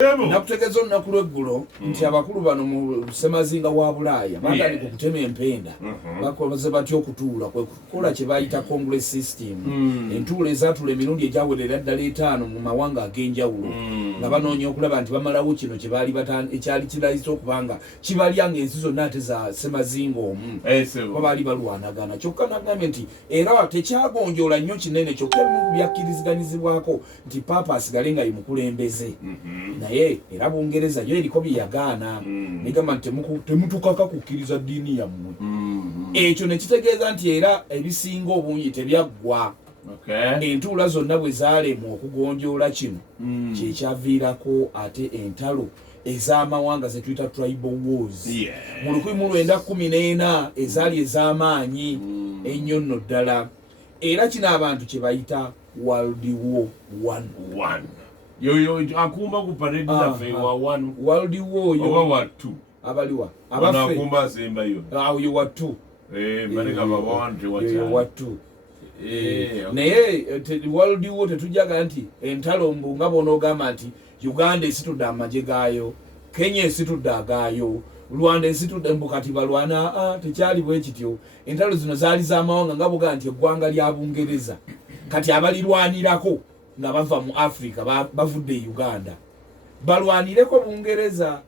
nakutegeeza olunaku lw'eggulo nti abakulu bano mu Ssemazinga wa Bulaaya baatandika okutema empenda bakoze batya okutuula kwe kukola kye bayita congress system entuulo ezaatuula emirundi egyawerera ddala 5 mu mawanga ag'enjawulo nga banoonya okulaba nti bamalawo kino ekyali kirayisa okubanga kibalya ng'ensi zonna ate za Ssemazinga omu ba baali balwanagana kyokka nagambye nti era tekyagonjoola nnyo kinene kyokka ebimu byakkiriziganyizibwako nti paapa asigale nga ye mukulembeze naye era Bungereza yo eriko byeyagaana negamba nti temutukaka kukkiriza ddiini yammwe ekyo ne kitegeeza nti era ebisinga obungi tebyaggwa entuula zonna bwe zaalemwa okugonjoola kino kyekyaviirako ate entalo ez'amawanga ze tuyita tribal wars mu 1914 ezaali ez'amaanyi ennyo nno ddala era kino abantu kye bayita World War I. Yo akumba ku parade zafe wa 1 World War yo wa 2 abaliwa abafe akumba semba yo yo wa 2 baleka babawanje wa 2 naye World War tetujaga nti entalo mbunga bono gamba nti Uganda esitudde amaje gaayo Kenya esitudde agaayo Rwanda esitudde mbukati balwana tekyali bwe kityo entalo zino zaali z'amawanga nga boga nti eggwanga lya Bungereza kati abalirwanirako nga bava mu Africa bavudde Uganda balwanireko Bungereza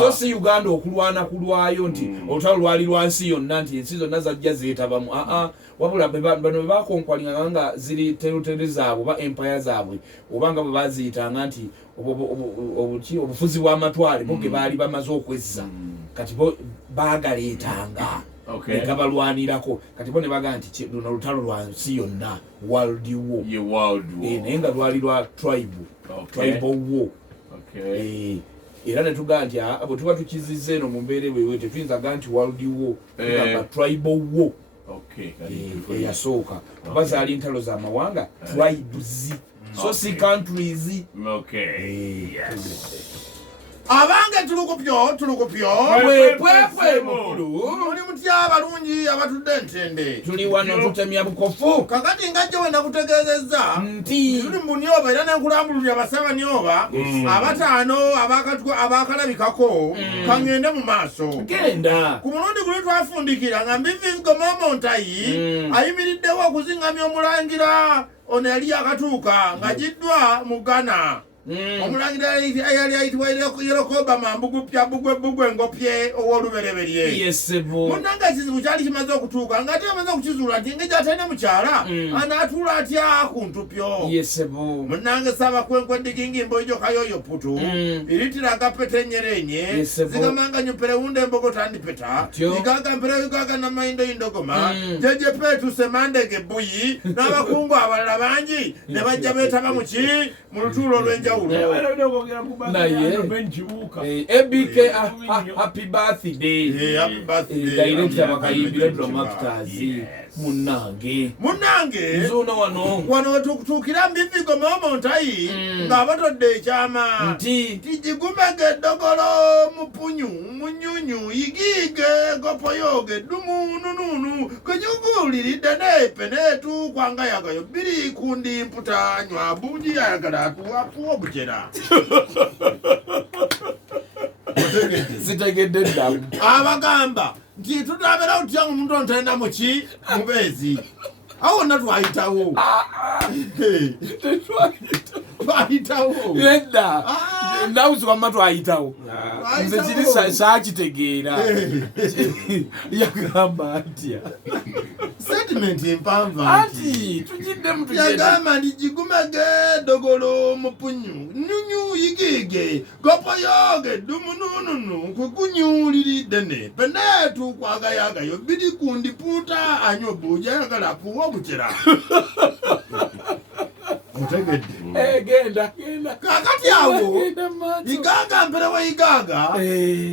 so si Uganda okulwana kulwayo nti olutalo lwali lwansi yonna nti ensi zonna zajja zeetabamu wabula bano bakonkwalinga nga ziri territory zaabwe ba empire zaabwe obanga bwe baziyitanga nti obufuzi bw'amatwale boge baali bamaze okwezza kati bo baagaleetanga balwanirako kati bo ne bagaa nti luno lutalo lwansi yonna World War naye nga lwali lwa tribal war era ne tugaa nti bwe tuba tukizizza eno mu mbeera bwewe tetuyinza gaa nti World War tribal war eyasooka kuba zaali entalo z'amawanga tribes so si countries abange tulukupyo pwepwe mukulu muli mutya abalungi abatudde ntende tuli wano tutemya bukofu kakati ngajja we nakutegeezezza nti tuli mu Nyoba era nenkulambululira basaba Nyoba abataano abakalabikako kangende mu maaso genda ku mulundi guli twafundikira nga Mbivigo Momontayi ayimiriddewo okuzingamya omulangira ono yali yakatuuka nga jiddwa mu Ghana omulangira yali ayitibwa Yerokoba Mambugupya bugwe ngopye ow'olubereberye munnanga ekizibu kyali kimaze okutuuka nga ate amaze okukizuula nti engeri atalina mukyala anaatuula atya ku ntupyo munnange Ssaabakwenkwe Digingimbo Ijokayoyo putu iritiraga pete nyerenye zigamanga nyupere wunde embogo tandipeta igaga mpere yugaga na maindo indogoma jeje petu semandege buyi n'abakungu abalala bangi ne bajja beetaba muki mu lutuulo olw'enjawulo ABK happy birthday director bakayimbira Dramactors munnange nzuno wano tukutuukira Mbivigo Momontayi ng'abatodde ekyama nti gigumege eddogolo mupunyu munyunyu yigiige gopoyoge dumu nununu kwenyuguuliridde neepeneetu kwangayagayo bbiri kundi mputa nywa bungi yayagala atuwapuwa obujera zitegedde ddamu abagamba nti tutabeera tutya nga omuntu ono talina muki mubeezi awo wonna twayitawo edda nawuzi wamma twayitawo nze kiri saakitegeera yagamba atya statement empanvu anti tugiddemu yagamba nti gigumege dogolo mupunyu nyunyu yigiige gopoyoge dumunununu kwekunyuliridde ne peneetu kwagayagayo biri kundi puuta anywa buuja yagala apuwa obukera genda kakati awo igaga mpere we igaga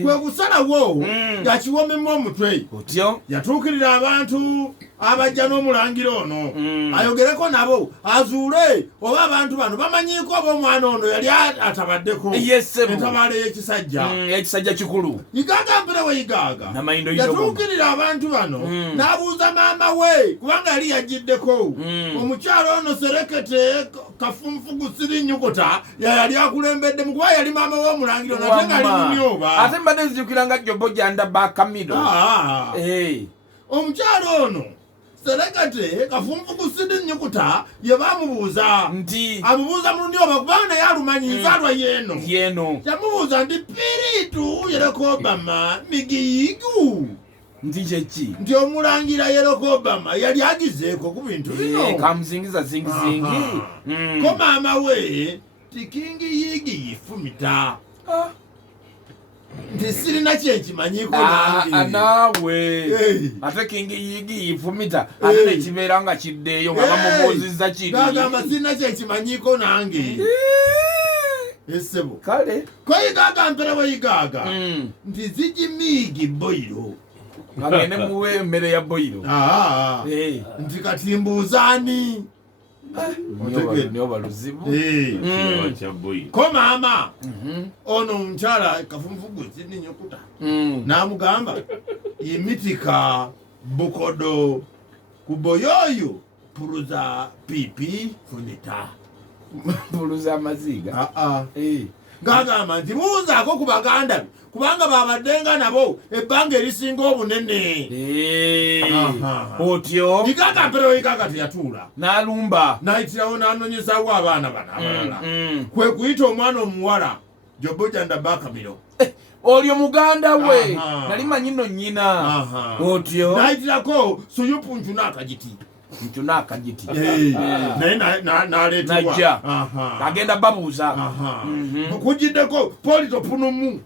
kwe kusalawo yakiwomemu omutwe otyo yatuukirira abantu abajja n'omulangira ono ayogereko nabo azuule oba abantu bano bamanyiiko oba omwana ono yali atabaddeko entabaalo ekisajja kikulu Igaaga mperewo Igaaga yatuukirira abantu bano n'abuuza maama we kubanga yali yajiddeko omukyalo ono Serekete Kafunfugu Sirinyukuta yali akulembedde mukuba yali maama w'omulangira ono ate nga ali mumyoba ate mbadde nzijukira Jobbo Jandaba Kamido omukyalo ono Serekete Kafunfugu Sirinyukuta ye baamubuuza nti amubuuza mulundi oba kubanga naye alumanyi nzaalwa yeno yamubuuza nti Piritu Yerekobama Migiyigu nti kyeki nti omulangira Yerekobama yali agizeeko ku bintu bino kamuzingiza zingizingi ko maama we ti Kingi Yigi yifumita nti sirina kyenkimanyiko naawe ate Kingi Yigi yifumita ate nekibeera nga kiddeeyo nga bamubuuzizza kiri gagamba sirina kyenkimanyiko nange esebo kale ko Igaaga mperewo Igaaga nti zigimiigi boiro agende muwe emmere ya boiro nti kati mbuuzaani nioba luzibu ko maama ono omukyala Kafunfugu Sirinyukuta n'amugamba yimitika bukodo kuboyoyo puruza pipi funita puluza amaziga ngagamba nti buuzaako ku baganda be kubanga babaddenga nabo ebbanga erisinga obunene otyo Igaaga mperewo Igaaga teyatuula n'alumba n'ayitirawo n'anonyesawo abaana bano abalala kwe kuyita omwana omuwala Jobbo Jandaba Kamido olyo muganda we nali manyi nno nnyina otyo n'ayitirako Suyupu Nchunakajiti naye n'aleetebwa agenda babuuza kugiddeko Polito Punumu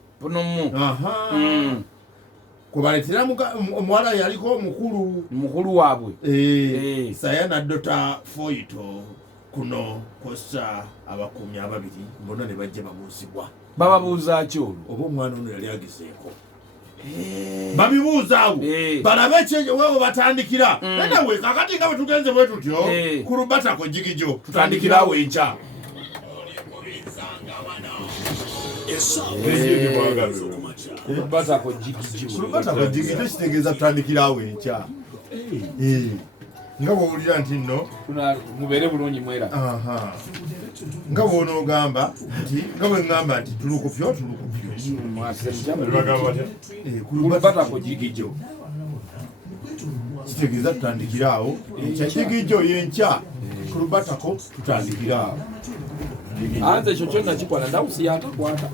kubaleetera omuwala yaliko mukulu waabwe Sayana Dota Foyito kuno kossa abakuumi ababiri bonna ne bajja babuuzibwa bababuuza ki olwo oba omwana ono yali agizeeko babibuuzaawo balabe wewe batandikira nawe kakati nga bwe tugenze bwe tutyo ku Lubatako Jigijo tutandikirawo enkya Lubatako Jigijo kitegeeza tutandikirawo enkya nga bw'owulira nti nno mubeere bulungi mwera nga bw'onoogamba nti nga bwe ŋŋamba nti tulukupyo ku Lubatako Jigijo kitegeeza tutandikiraawo enkya Jigijo yenkya ku Lubatako tutandikiraawo anze ekyo kyonna kikwata ndawusi yatakwata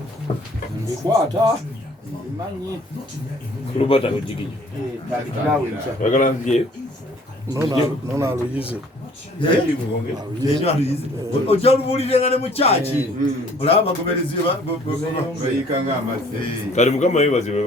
mbikwata manyi ku Lubatako Jigijo tandikiraawo enkya bagala nje nona aluyize ojja olubuulirenga ne mu kyaki olaba abagoberezi bayika ng'amazzi kale mukama webazibe